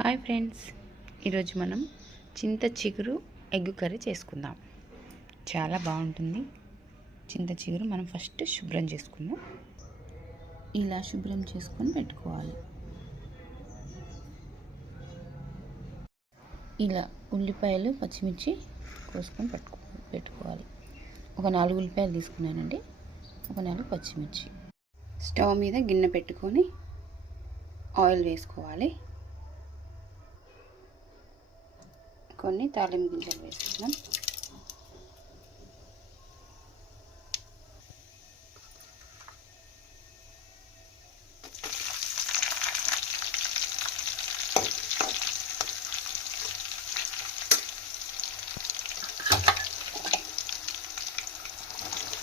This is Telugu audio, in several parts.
Hi friends. ఈరోజు మనం చింత చిగురు ఎగ్ కర్రీ చేసుకుందాం. చాలా బాగుంటుంది. చింత చిగురు మనం ఫస్ట్ శుభ్రం చేసుకుందాం. ఇలా శుభ్రం చేసుకొని పెట్టుకోవాలి. ఇలా ఉల్లిపాయలు పచ్చిమిర్చి కోసుకొని పెట్టుకో పెట్టుకోవాలి. ఒక నాలుగు ఉల్లిపాయలు తీసుకున్నానండి. ఒక నాలుగు పచ్చిమిర్చి. స్టవ్ మీద గిన్నె పెట్టుకొని ఆయిల్ వేసుకోవాలి. కొన్ని తాలింపు గింజలు వేసుకుందాం.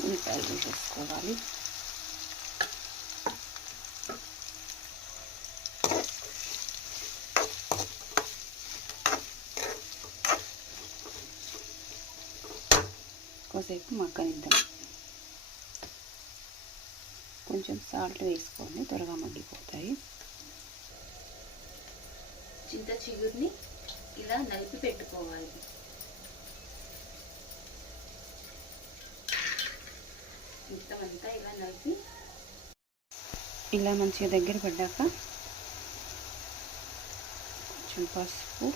ఉల్లిపాయలు వేసుకోవాలి ఎక్కువసేపు మగ్గనిద్దాం. కొంచెం సాల్ట్ వేసుకోండి త్వరగా మగ్గిపోతాయి. చింత చిగురిని ఇలా నలిపి పెట్టుకోవాలి. మొత్తం అంతా ఇలా నలిపి ఇలా మంచిగా దగ్గర పడ్డాక కొంచెం పసుపు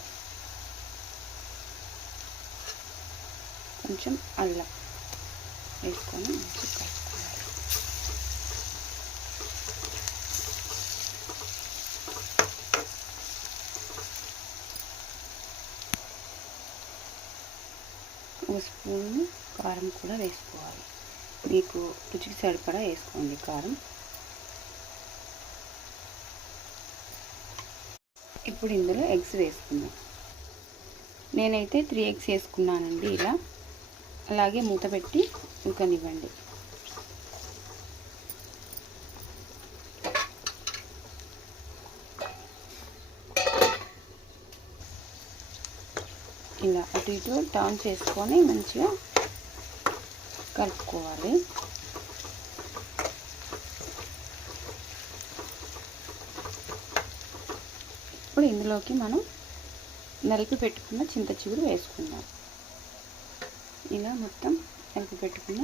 కొంచెం అల్లం వేసుకొని మంచిగా కలుపుకోవాలి. ఒక స్పూన్ కారం కూడా వేసుకోవాలి. మీకు రుచికి సరిపడా వేసుకోండి కారం. ఇప్పుడు ఇందులో ఎగ్స్ వేసుకుందాం. నేనైతే త్రీ ఎగ్స్ వేసుకున్నానండి ఇలా. అలాగే మూత పెట్టి ఉడకనివ్వండి. ఇలా అటు ఇటు టర్న్ చేసుకొని మంచిగా కలుపుకోవాలి. ఇప్పుడు ఇందులోకి మనం నలిపి పెట్టుకున్న చింత చిగురు వేసుకుందాం. ఇలా మొత్తం కలిపి పెట్టుకున్న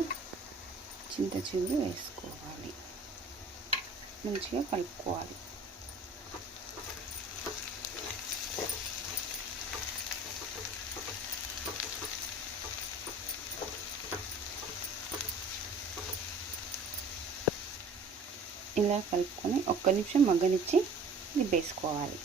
చింత చిగురు వేసుకోవాలి. మంచిగా కలుపుకోవాలి. ఇలా కలుపుకొని ఒక్క నిమిషం మగ్గనిచ్చి దిబ్బేసుకోవాలి